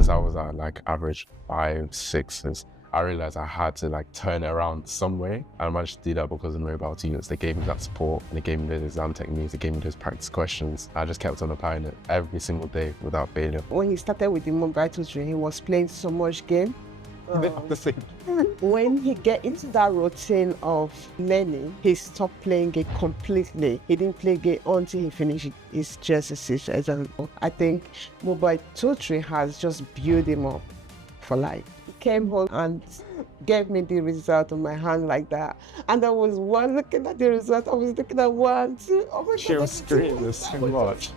since I was at like average 5, 6s, I realized I had to like turn it around some way. I managed to do that because of the mobile tutors. They gave me that support and they gave me those exam techniques, they gave me those practice questions. I just kept on applying it every single day without failure. When he started with the mobile tutoring, he was playing so much game. When he get into that routine of learning, he stopped playing it completely. He didn't play game until he finished his GCSE exam. I think mobile tutoring has just built him up for life. He came home and gave me the result on my hand like that. And I was one looking at the result, I was looking at 1, 2, oh my She God. was screaming so much.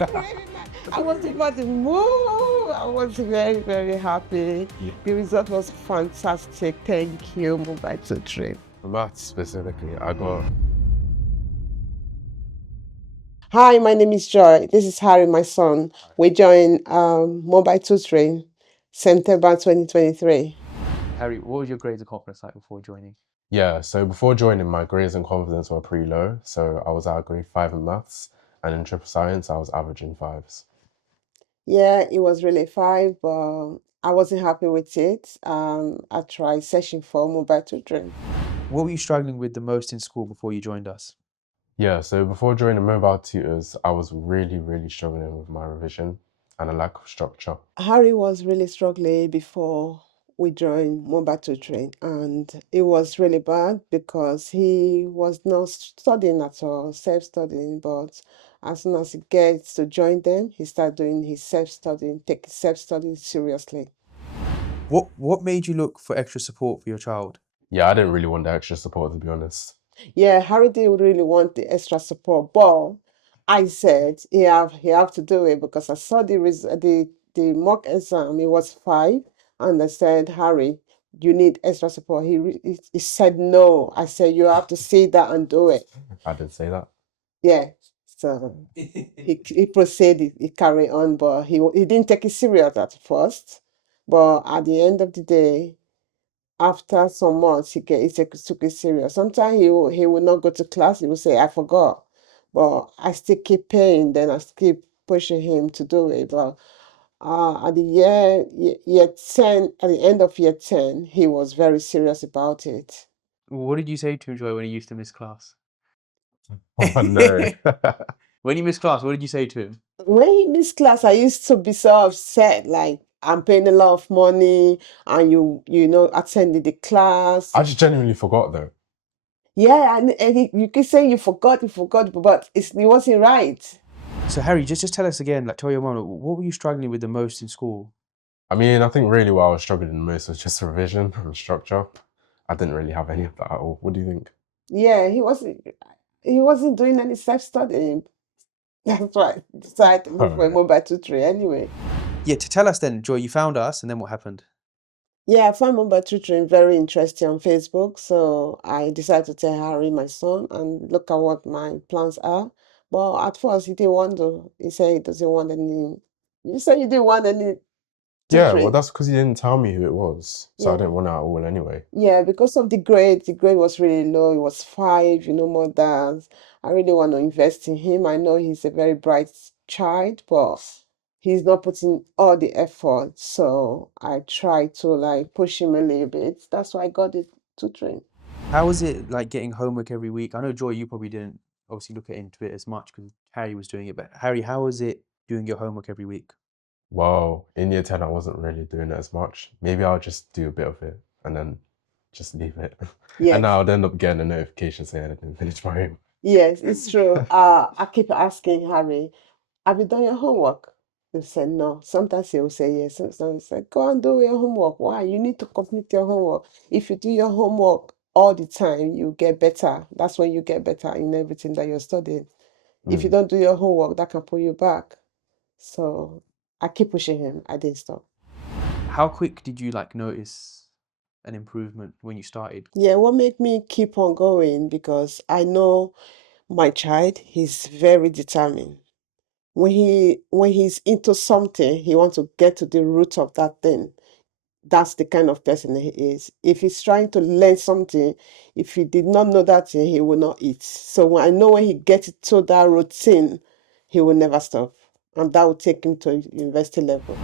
I was about to move. I was very, very happy. Yeah. The result was fantastic. Thank you, mobile tutoring. Maths specifically, I got. Hi, my name is Joy. This is Harry, my son. We joined mobile tutoring September 2023. Harry, what was your grades and confidence like before joining? Yeah, so before joining, my grades and confidence were pretty low. So I was at grade 5 in maths, and in triple science, I was averaging 5s. Yeah, it was really 5, but I wasn't happy with it. I tried searching for mobile tutoring. What were you struggling with the most in school before you joined us? Yeah, so before joining mobile tutors, I was really, really struggling with my revision and a lack of structure. Harry was really struggling before we joined mobile tutoring, and it was really bad because he was not studying at all, self-studying, but as soon as he gets to join them, he started doing his self-studying, take self-studying seriously. What made you look for extra support for your child? Yeah, I didn't really want the extra support, to be honest. Yeah, Harry didn't really want the extra support, but I said he have to do it because I saw the mock exam. It was 5, and I said, Harry, you need extra support. He said no. I said you have to see that and do it. I did say that. Yeah. So he proceeded. He carried on, but he didn't take it serious at first. But at the end of the day, after some months, he took it serious. Sometimes he will not go to class. He will say, I forgot. But I still keep paying, then I keep pushing him to do it. But at the year 10, at the end of year 10, he was very serious about it. What did you say to him, Joy, when he used to miss class? Oh no. When he missed class, what did you say to him? When he missed class, I used to be so upset, like I'm paying a lot of money and you know attending the class. I just genuinely forgot though. Yeah, and you could say you forgot, but it wasn't right. So Harry, just tell us again, like tell your mum, what were you struggling with the most in school? I mean, I think really what I was struggling the most was just revision and structure. I didn't really have any of that at all. What do you think? Yeah, he wasn't doing any self-studying. That's why I decided to move for a mobile tutoring anyway. Yeah, to tell us then, Joy, you found us and then what happened? Yeah, I found mobile tutoring very interesting on Facebook, so I decided to tell Harry, my son, and look at what my plans are. But at first, he didn't want to. He said he doesn't want any. You said you didn't want any Yeah, tutoring. well, that's because he didn't tell me who it was, so I Yeah. didn't want it at all anyway. Yeah, because of the grade was really low. It was 5, more than. I really want to invest in him. I know he's a very bright child, but he's not putting all the effort. So I try to like push him a little bit. That's why I got it tutoring. How was it like getting homework every week? I know, Joy, you probably didn't obviously look into it as much because Harry was doing it, but Harry, how was it doing your homework every week? Well, in year 10, I wasn't really doing it as much. Maybe I'll just do a bit of it and then just leave it. Yes. And now I'd end up getting a notification saying I didn't finish my homework. Yes, it's true. I keep asking Harry, have you done your homework? He said no. Sometimes he will say yes. Sometimes he said, go and do your homework. Why? You need to complete your homework. If you do your homework all the time, you get better. That's when you get better in everything that you're studying. If you don't do your homework, that can pull you back. So I keep pushing him. I didn't stop. How quick did you like notice an improvement when you started? Yeah, what made me keep on going because I know my child, he's very determined. When he's into something, he wants to get to the root of that thing. That's the kind of person he is. If he's trying to learn something, if he did not know that thing, he will not eat. So when I know when he gets to that routine, he will never stop. And that will take him to university level.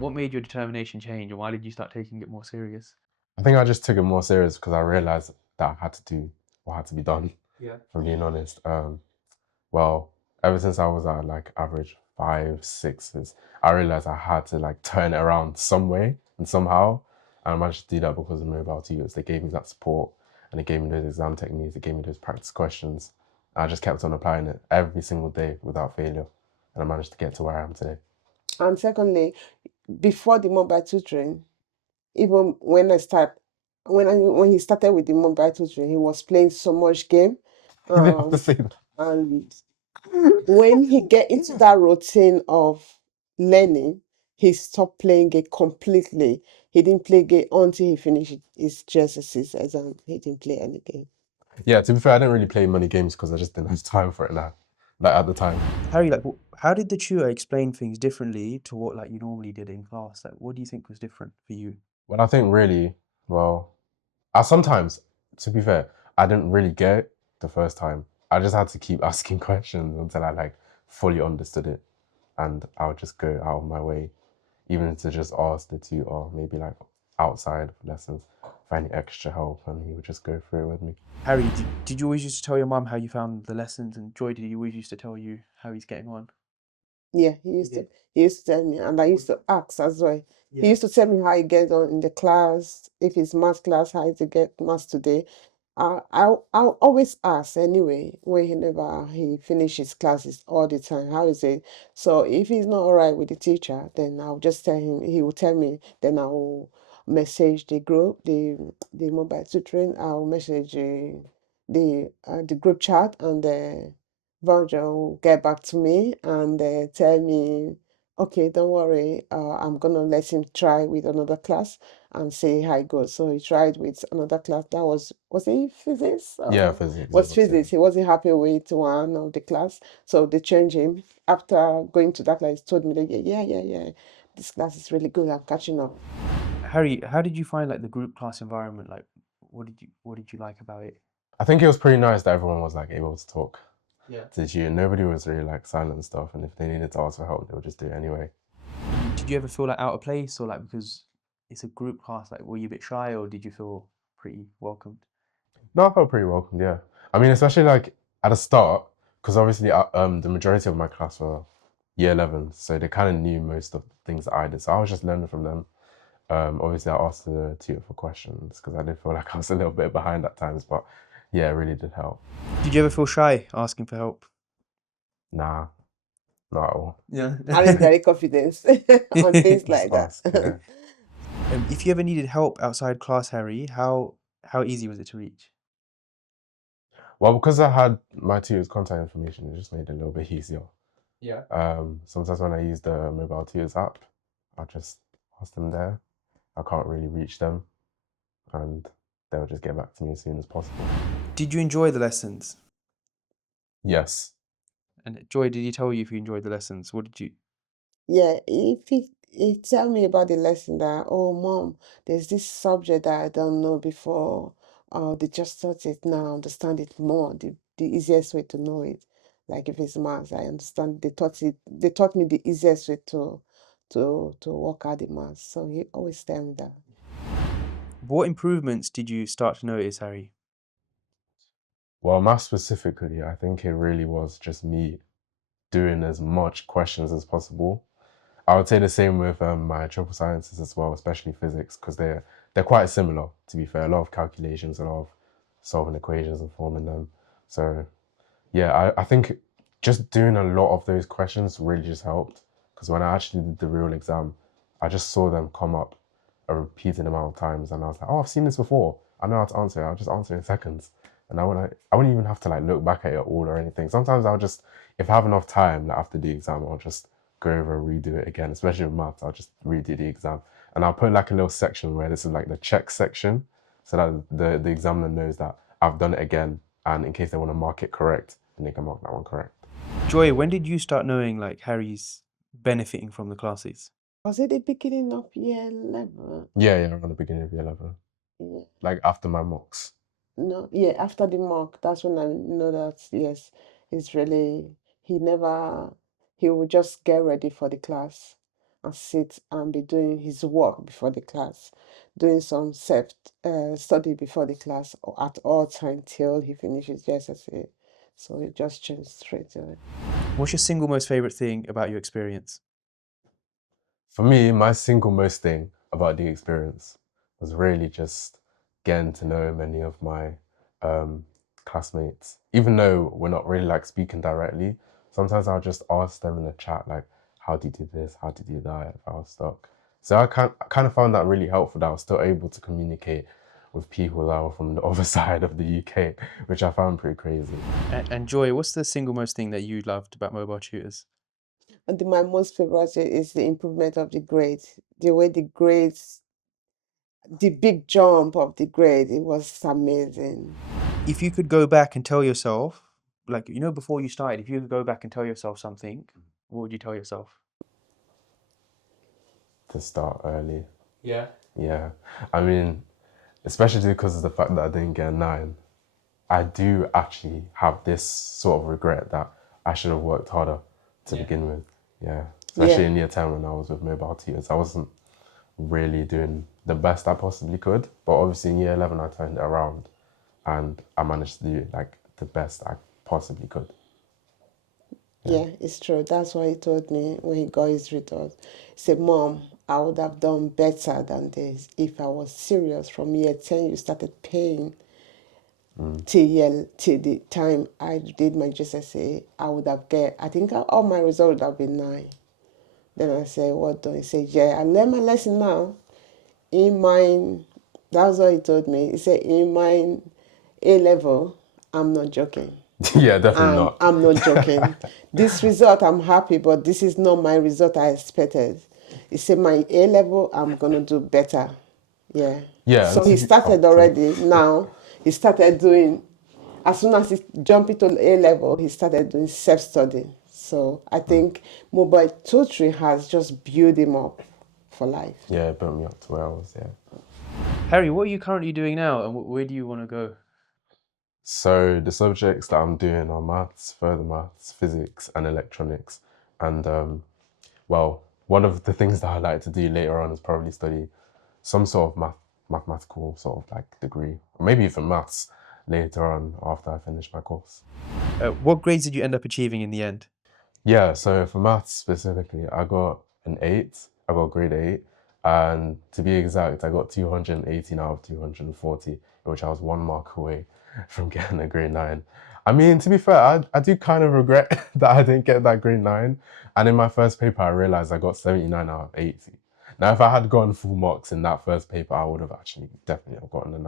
What made your determination change, and why did you start taking it more serious? I think I just took it more serious because I realized that I had to do what had to be done, Yeah. for being honest. Well, ever since I was at like average 5, 6s, I realized I had to like turn it around some way and somehow. And I managed to do that because of mobile tutors. They gave me that support and they gave me those exam techniques, they gave me those practice questions. And I just kept on applying it every single day without failure. And I managed to get to where I am today. And secondly, before the mobile tutoring, even when he started with the mobile tutoring, he was playing so much game. You didn't have to Um, say that. and when he get into that routine of learning, he stopped playing it completely. He didn't play game until he finished his GCSEs exam. He didn't play any game. Yeah, to be fair, I didn't really play many games because I just didn't have time for it now, like at the time. Harry, like, how did the tutor explain things differently to what like you normally did in class? Like, what do you think was different for you? Well, I think really, well, I sometimes, to be fair, I didn't really get it the first time. I just had to keep asking questions until I like fully understood it. And I would just go out of my way, even to just ask the tutor, maybe like outside of lessons, for any extra help, and he would just go through it with me. Harry, did you always used to tell your mum how you found the lessons? And Joy, did he always used to tell you how he's getting on? Yeah, he used to tell me, and I used to ask as well. He Yeah. used to tell me how he gets on in the class, if it's math class, how to get maths today. I'll always ask anyway whenever he finishes classes all the time. How is it? So if he's not all right with the teacher, then I'll just tell him. He will tell me. Then I'll message the group, the mobile tutoring. I'll message the group chat, and Virgil will get back to me and tell me, okay, don't worry, I'm gonna let him try with another class and see how it goes. So he tried with another class. That was it physics? Yeah, physics. Was physics. He wasn't happy with one of the class, so they changed him. After going to that class, he told me that yeah, this class is really good. I'm catching up. Harry, how did you find like the group class environment? Like, what did you like about it? I think it was pretty nice that everyone was like able to talk Yeah. to the tutor. Nobody was really like silent and stuff, and if they needed to ask for help, they would just do it anyway. Did you ever feel like out of place, or like because it's a group class, like were you a bit shy, or did you feel pretty welcomed? No, I felt pretty welcomed, yeah. I mean, especially like at the start, because obviously the majority of my class were year 11, so they kind of knew most of the things that I did. So I was just learning from them. Obviously, I asked the tutor for questions because I did feel like I was a little bit behind at times, but yeah, it really did help. Did you ever feel shy asking for help? Nah, not at all. Yeah. I'm very confident on things like that. Just ask, yeah. If you ever needed help outside class, Harry, how easy was it to reach? Well, because I had my tutor's contact information, it just made it a little bit easier. Yeah. Sometimes when I use the mobile tutors app, I just ask them there. I can't really reach them, and they'll just get back to me as soon as possible. Did you enjoy the lessons? Yes. And Joy, did he tell you if you enjoyed the lessons? What did you? Yeah, if he tell me about the lesson that, oh mom, there's this subject that I don't know before, they just taught it now, I understand it more. The easiest way to know it. Like if it's maths, I understand they taught me the easiest way to work out the maths. So he always tell me that. What improvements did you start to notice, Harry? Well, math specifically, I think it really was just me doing as much questions as possible. I would say the same with my triple sciences as well, especially physics, because they're quite similar, to be fair. A lot of calculations, a lot of solving equations and forming them. So yeah, I think just doing a lot of those questions really just helped, because when I actually did the real exam, I just saw them come up a repeated amount of times, and I was like, oh, I've seen this before. I know how to answer it. I'll just answer in seconds. And I wouldn't even have to like look back at it all or anything. Sometimes I'll just, if I have enough time like, after the exam, I'll just go over and redo it again. Especially with maths, I'll just redo the exam, and I'll put like a little section where this is like the check section, so that the examiner knows that I've done it again, and in case they want to mark it correct, then they can mark that one correct. Joy, when did you start knowing like Harry's benefiting from the classes? Was it the beginning of year 11? Yeah, around the beginning of year 11, Yeah. like after my mocks. No, yeah, after the mock, that's when I know that yes, he's really he never he will just get ready for the class. and sit and be doing his work before the class, doing some self study before the class at all time till he finishes GSSA. So he just changed straight away. What's your single most favorite thing about your experience? For me, my single most thing about the experience was really just getting to know many of my classmates. Even though we're not really like speaking directly, sometimes I'll just ask them in the chat, like, how do you do this? How do you do that? If I was stuck. So I kind of found that really helpful, that I was still able to communicate with people that were from the other side of the UK, which I found pretty crazy. And Joy, what's the single most thing that you loved about mobile tutors? And my most favorite is the improvement of the grade. The way the grades, the big jump of the grade, it was amazing. If you could go back and tell yourself, like, you know, before you started, if you could go back and tell yourself something, what would you tell yourself? To start early. Yeah. Yeah. I mean, especially because of the fact that I didn't get a 9, I do actually have this sort of regret that I should have worked harder to begin with. Yeah. Especially in year 10 when I was with mobile tutors. I wasn't really doing the best I possibly could. But obviously in year 11, I turned it around and I managed to do like the best I possibly could. Yeah, it's true. That's what he told me when he got his results. He said, Mom, I would have done better than this if I was serious. From year 10, you started paying till the time I did my GCSE, I would have I think all my results would have been 9. Then I said, what do? He said, yeah, I learned my lesson now. In mine, that's what he told me. He said, in mine A-level, I'm not joking. Yeah, definitely not. I'm not joking. This result, I'm happy, but this is not my result I expected. He said, my A-level, I'm going to do better. Yeah. Yeah. So he started already. Now, he started doing, as soon as he jumped into A-level, he started doing self-study. So I think mobile tutoring has just built him up for life. Yeah, it built me up to where I was, yeah. Harry, what are you currently doing now and where do you want to go? So the subjects that I'm doing are maths, further maths, physics and electronics. And well, one of the things that I like to do later on is probably study some sort of mathematical sort of like degree, or maybe even maths later on after I finish my course. What grades did you end up achieving in the end? Yeah, so for maths specifically, I got an 8, I got grade 8, and to be exact, I got 218 out of 240, which I was 1 mark away from getting a grade 9. I mean, to be fair, I do kind of regret that I didn't get that grade 9, and in my first paper, I realized I got 79 out of 80. Now, if I had gotten full marks in that first paper, I would have actually definitely have gotten a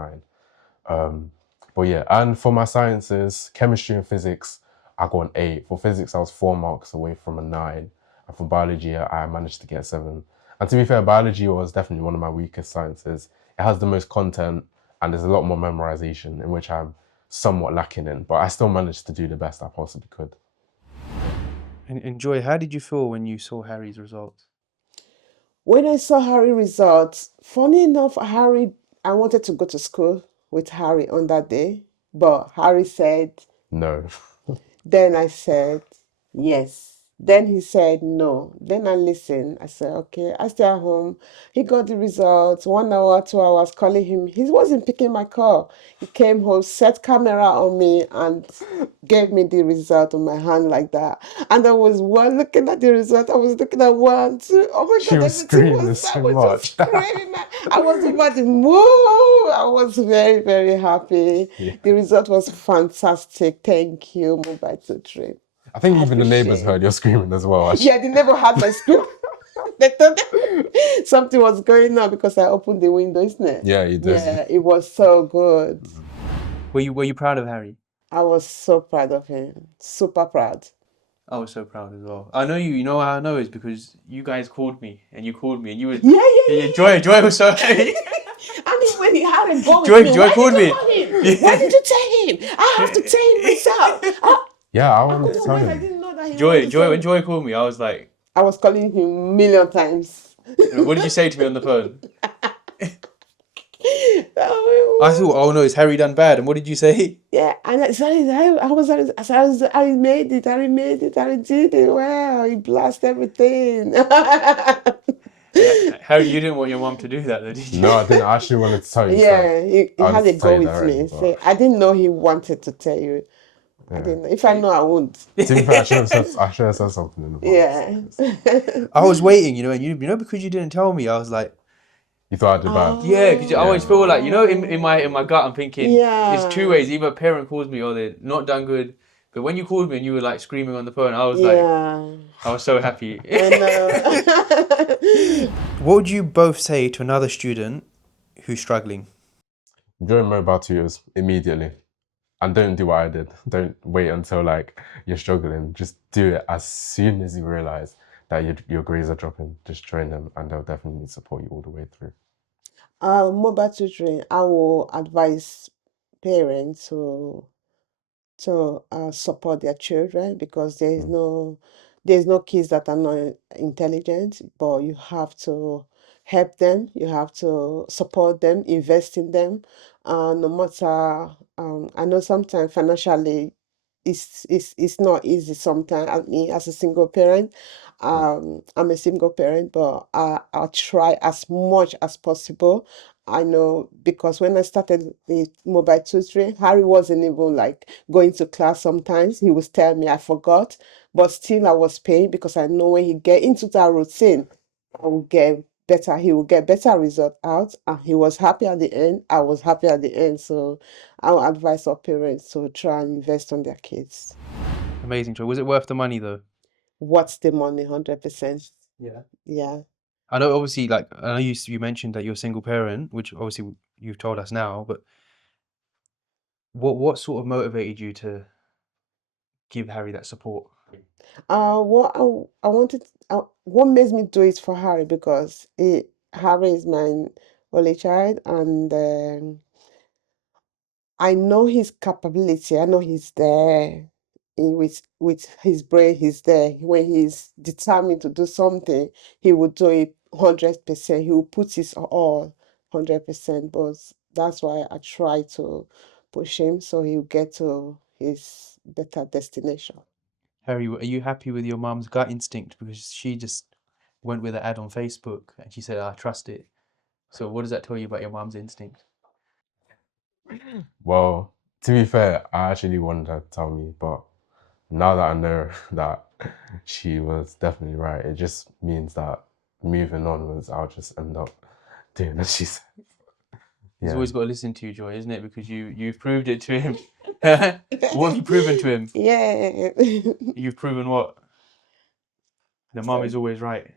9. But yeah, and for my sciences, chemistry and physics, I got an 8. For physics, I was 4 marks away from a 9. And for biology, I managed to get a 7. And to be fair, biology was definitely one of my weakest sciences. It has the most content and there's a lot more memorization, in which I'm somewhat lacking in, but I still managed to do the best I possibly could. And Joy, how did you feel when you saw Harry's results? When I saw Harry's results, funny enough, I wanted to go to school with Harry on that day, but Harry said No. Then I said, yes. Then he said, no. Then I listened. I said, okay. I stayed at home. He got the results. 1 hour, 2 hours calling him. He wasn't picking my call. He came home, set camera on me and gave me the result on my hand like that. And I was looking at the result. I was looking at 1, 2. Oh my She God, was everything screaming was so I was much. just screaming. I was about to move. I was very, very happy. Yeah. The result was fantastic. Thank you, mobile tutoring. I think even the neighbors Appreciate. heard your screaming as well. Yeah, they never had my scream. They thought something was going on because I opened the window, isn't it? Yeah, you did. Yeah, it was so good. Were you proud of Harry? I was so proud of him. Super proud. I was so proud as well. I know you. You know how I know is because you guys called me and you called me and you were Joy was so happy. I mean, when he had a go Joy with me, Joy why called did me. you call him? Why did you tell him? I have to tell him myself. Yeah, I wanted to Oh, tell when I him. didn't know that he Joy wanted to tell when me. Joy called me, I was like, I was calling him a million times. what did you say to me on the phone? I thought, oh no, is Harry done bad? And what did you say? Yeah, and I made it, I did it well. He blasted everything. Harry, you didn't want your mom to do that, though, did you? No, I didn't. I actually wanted to tell you. Yeah, he I had wanted a to tell go you with directly, me. but Say, I didn't know he wanted to tell you. I yeah. didn't know. If I know, I wouldn't. To be fair, I should have said something in advance. Yeah. I was waiting, and you know, because you didn't tell me, I was like, You thought I did bad. yeah, because I always Yeah. feel like, in my gut, I'm thinking, it's two Yeah. ways. Either a parent calls me or they're not done good. But when you called me and you were like screaming on the phone, I was like, Yeah. I was so happy. I know. What would you both say to another student who's struggling? Join mobile tutors immediately. And don't do what I did. Don't wait until like you're struggling. Just do it as soon as you realize that your grades are dropping. Just join them and they'll definitely support you all the way through. Mobile tutoring, I will advise parents to support their children because there's no kids that are not intelligent, but you have to help them, you have to support them, invest in them. No matter, I know sometimes financially it's not easy sometimes. I mean, as a single parent, I'm a single parent, but I'll try as much as possible. I know because when I started the mobile tutoring, Harry wasn't even like going to class sometimes. He would tell me I forgot, but still I was paying because I know when he get into that routine, I will get better. He will get better result out, and he was happy at the end. I was happy at the end. So I would advise our parents to try and invest on their kids. Amazing, Joy. Was it worth the money, though? What's the money? 100%. Yeah. Yeah. I know, obviously, like, I know you mentioned that you're a single parent, which obviously you've told us now, but what sort of motivated you to give Harry that support? What I wanted, what makes me do it for Harry because Harry is my only child, and I know his capability. I know he's there. With his brain, he's there. When he's determined to do something, he will do it 100%. He will put his all 100%. But that's why I try to push him so he'll get to his better destination. Harry, are you happy with your mum's gut instinct? Because she just went with an ad on Facebook and she said, I trust it. So what does that tell you about your mum's instinct? Well, to be fair, I actually wanted her to tell me, but now that I know that she was definitely right, it just means that moving onwards, I'll just end up doing as she said. He's Yeah. always got to listen to you, Joy, isn't it? Because you've proved it to him. What have you proven to him? Yeah. You've proven what? The mum is always right.